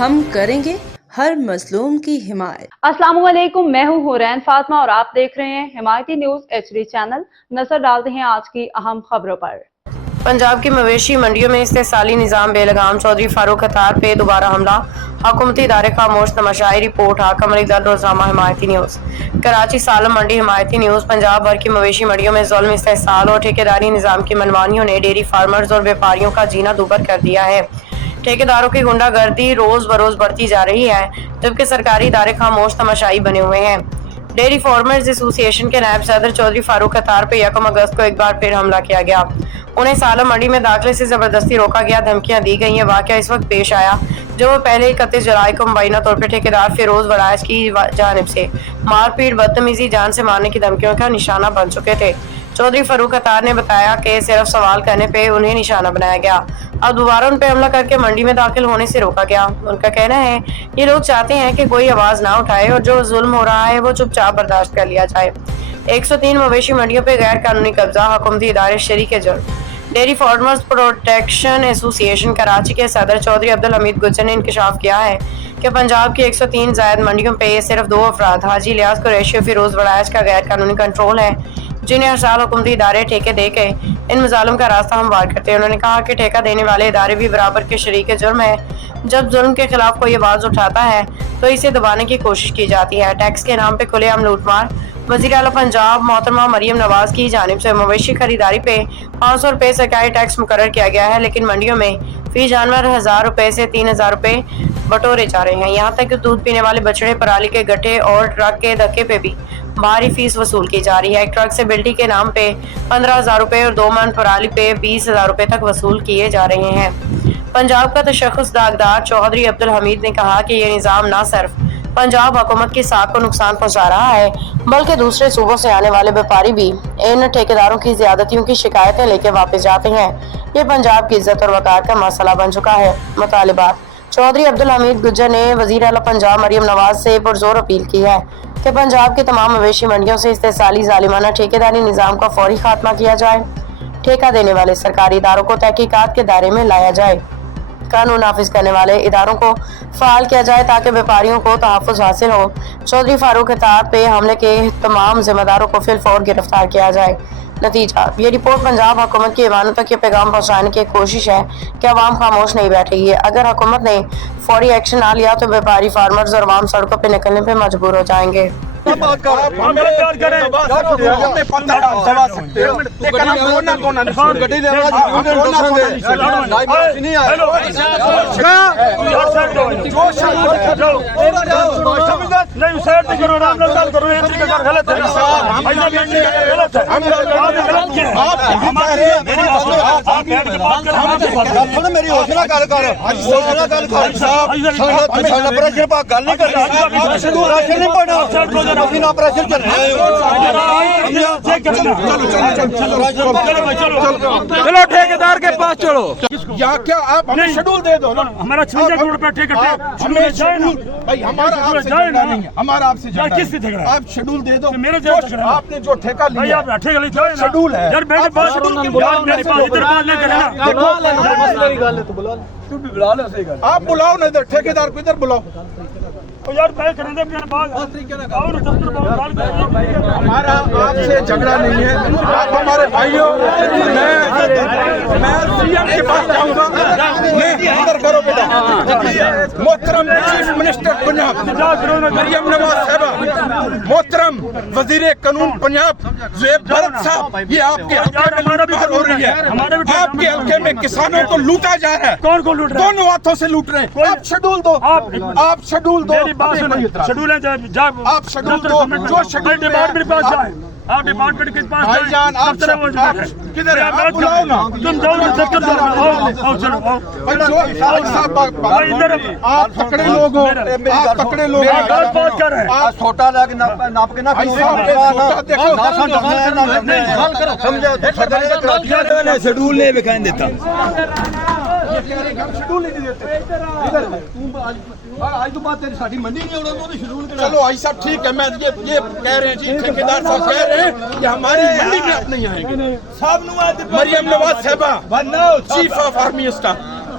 ہم کریں گے ہر مظلوم کی حمایت۔ السلام علیکم، میں ہوں حورین فاطمہ اور آپ دیکھ رہے ہیں حمایتی نیوز HD چینل۔ نظر ڈالتے ہیں آج کی اہم خبروں پر۔ پنجاب کی مویشی منڈیوں میں استحصالی نظام بے لگام، چودھری فاروق اتار پہ دوبارہ حملہ، حکومتی ادارے خاموش، تماشائی رپورٹ حاکم اقدار روزنامہ حمایتی نیوز۔ کراچی سالم منڈی حمایتی نیوز۔ پنجاب بھر کی مویشی منڈیوں میں ظلم، استحصال اور ٹھیکیداری نظام کی منمانیوں نے ڈیری فارمرز اور بیپاریوں کا جینا دوبھر کر دیا ہے۔ ٹھیکیداروں کی غنڈہ گردی روز بروز بڑھتی جا رہی ہے، جبکہ سرکاری ادارے خاموش تماشائی بنے ہوئے ہیں۔ ڈیری فارمرز ایسوسی ایشن کے نائب صدر چودھری فاروق اتار پہ 1 اگست کو ایک بار پھر حملہ کیا گیا۔ انہیں سالم منڈی میں داخلے سے زبردستی روکا گیا، دھمکیاں دی گئی۔ یہ واقعہ اس وقت پیش آیا جب وہ پہلے 31 جولائی کو مبینہ طور پر ٹھیکیدار فیروز وڑائچ کی جانب سے مار پیٹ، بدتمیزی، جان سے مارنے کی دھمکیوں کا نشانہ بن چکے تھے۔ چودھری فاروق اتار نے بتایا کہ صرف سوال کرنے پہ انہیں نشانہ بنایا گیا، اب دوبارہ ان پہ حملہ کر کے منڈی میں داخل ہونے سے روکا گیا۔ ان کا کہنا ہے یہ لوگ چاہتے ہیں کہ کوئی آواز نہ اٹھائے اور جو ظلم ہو رہا ہے وہ چپ چاپ برداشت کر لیا جائے۔ 103 مویشی منڈیوں پہ غیر قانونی قبضہ، حکومتی ادارے شریک جرم۔ ڈیری فارمرز پروٹیکشن ایسوسی ایشن کراچی کے صدر چودھری عبدالحمید گجر نے انکشاف کیا ہے کہ پنجاب کی 103 زائد منڈیوں پہ صرف 2 افراد، حاجی الیاس قریشی اور فیروز وڑائچ کا غیر قانونی کنٹرول ہے، جنہیں ہر سال حکومتی ادارے ٹھیکے دے کے ان مظالم کا راستہ ہموار کرتے ہیں۔ انہوں نے کہا کہ ٹھیکہ دینے والے ادارے بھی برابر کے شریک جرم ہے۔ جب ظلم کے خلاف کوئی آواز اٹھاتا ہے تو اسے دبانے کی کوشش کی جاتی ہے۔ ٹیکس کے نام پہ کھلے عام لوٹ مار۔ وزیر اعلیٰ پنجاب محترمہ مریم نواز کی جانب سے مویشی خریداری پہ 500 روپے سرکاری ٹیکس مقرر کیا گیا ہے، لیکن منڈیوں میں فی جانور 1000 روپے سے 3000 روپے بٹورے جا رہے ہیں۔ یہاں تک کہ دودھ پینے والے بچڑے، پرالی کے گٹھے اور ٹرک کے دھکے پہ بھی بھاری فیس وصول کی جا رہی ہے۔ ایک ٹرک سے بلٹی کے نام پہ 15000 روپے اور 2 من پرالی پہ 20000 روپے تک وصول کیے جا رہے ہیں۔ پنجاب کا تشخص داغدار چودھری عبدالحمید نے کہا کہ یہ نظام نہ صرف پنجاب حکومت کی ساکھ کو نقصان پہنچا رہا ہے، بلکہ دوسرے صوبوں سے آنے والے بیپاری بھی ان ٹھیکیداروں کی زیادتیوں کی شکایتیں لے کے واپس جاتے ہیں۔ یہ پنجاب کی عزت اور وقار کا مسئلہ بن چکا ہے۔ مطالبات۔ چودھری عبدالحمید گجر نے وزیر اعلیٰ پنجاب مریم نواز سے پرزور اپیل کی ہے کہ پنجاب کی تمام مویشی منڈیوں سے استحصالی ظالمانہ ٹھیکیداری نظام کا فوری خاتمہ کیا جائے، ٹھیکہ دینے والے سرکاری اداروں کو تحقیقات کے دائرے میں لایا جائے، قانون نافذ کرنے والے اداروں کو فعال کیا جائے تاکہ بیپاریوں کو تحفظ حاصل ہو۔ چودھری فاروق اتار پہ حملے کے تمام ذمہ داروں کو فی الفور گرفتار کیا جائے۔ نتیجہ، یہ رپورٹ پنجاب حکومت کی ایوانوں تک یہ پیغام پہنچانے کی کوشش ہے کہ عوام خاموش نہیں بیٹھے گی۔ اگر حکومت نے فوری ایکشن نہ لیا تو بیپاری، فارمرز اور عوام سڑکوں پہ نکلنے پہ مجبور ہو جائیں گے۔ چلو ٹھیکیدار کے پاس چلو، یا کیا آپ ہمیں شیڈول دے دو نا، ہمارا 56 کروڑ روپے ٹھیکہ بھائی ہمارا آپ سے جھگڑا نہیں ہے، ہمارا آپ سے جھگڑا کس سے جھگڑا؟ آپ شیڈول دے دو، آپ نے جو ٹھیکہ لیا شیڈول ہے، میرے پاس ادھر بات لے کر آپ بلاؤ نا، ادھر ٹھیکیدار کو ادھر بلاؤ یار، ہمارا آپ سے جھگڑا نہیں ہے، آپ ہمارے بھائیوں، میں سی ایم کے پاس جاؤں گا، ادھر کرو بیٹا۔ محترم چیف منسٹر پنجاب مریم نواز صاحبہ، محترم وزیر قانون پنجاب زویب بھرت صاحب، یہ آپ کے حلقے میں لوٹ ہو رہی ہے، آپ کے حلقے میں کسانوں کو لوٹا جا رہا ہے، کون کو لوٹ رہا ہے؟ دونوں ہاتھوں سے لوٹ رہے ہیں۔ آپ شیڈول دو، آپ شیڈول دو، شیڈول آپ شیڈول دو، جو شیڈول ڈپارٹمنٹ کے پاس جائیں، آپ ڈپارٹمنٹ کے پاس جائیں، جان آپ کدھر ہے؟ آپ بلاؤ نا، تم جاؤ نا، دفتر جاؤ، چلو آپ تکڑے لوگ ہو، آپ تکڑے لوگ ہو، آپ چھوٹا لگ ناپ کے نہ شیڈول نہیں دکھائیں دیتا، چلو آئی صاحب ٹھیک ہے، میں یہ کہہ رہے ہیں جی، ٹھیکیدار صاحب کہہ رہے ہیں کہ ہماری منڈی میں آپ نہیں آئیں گے۔ مریم نواز صاحبہ چیف آف آرمی اسٹاف،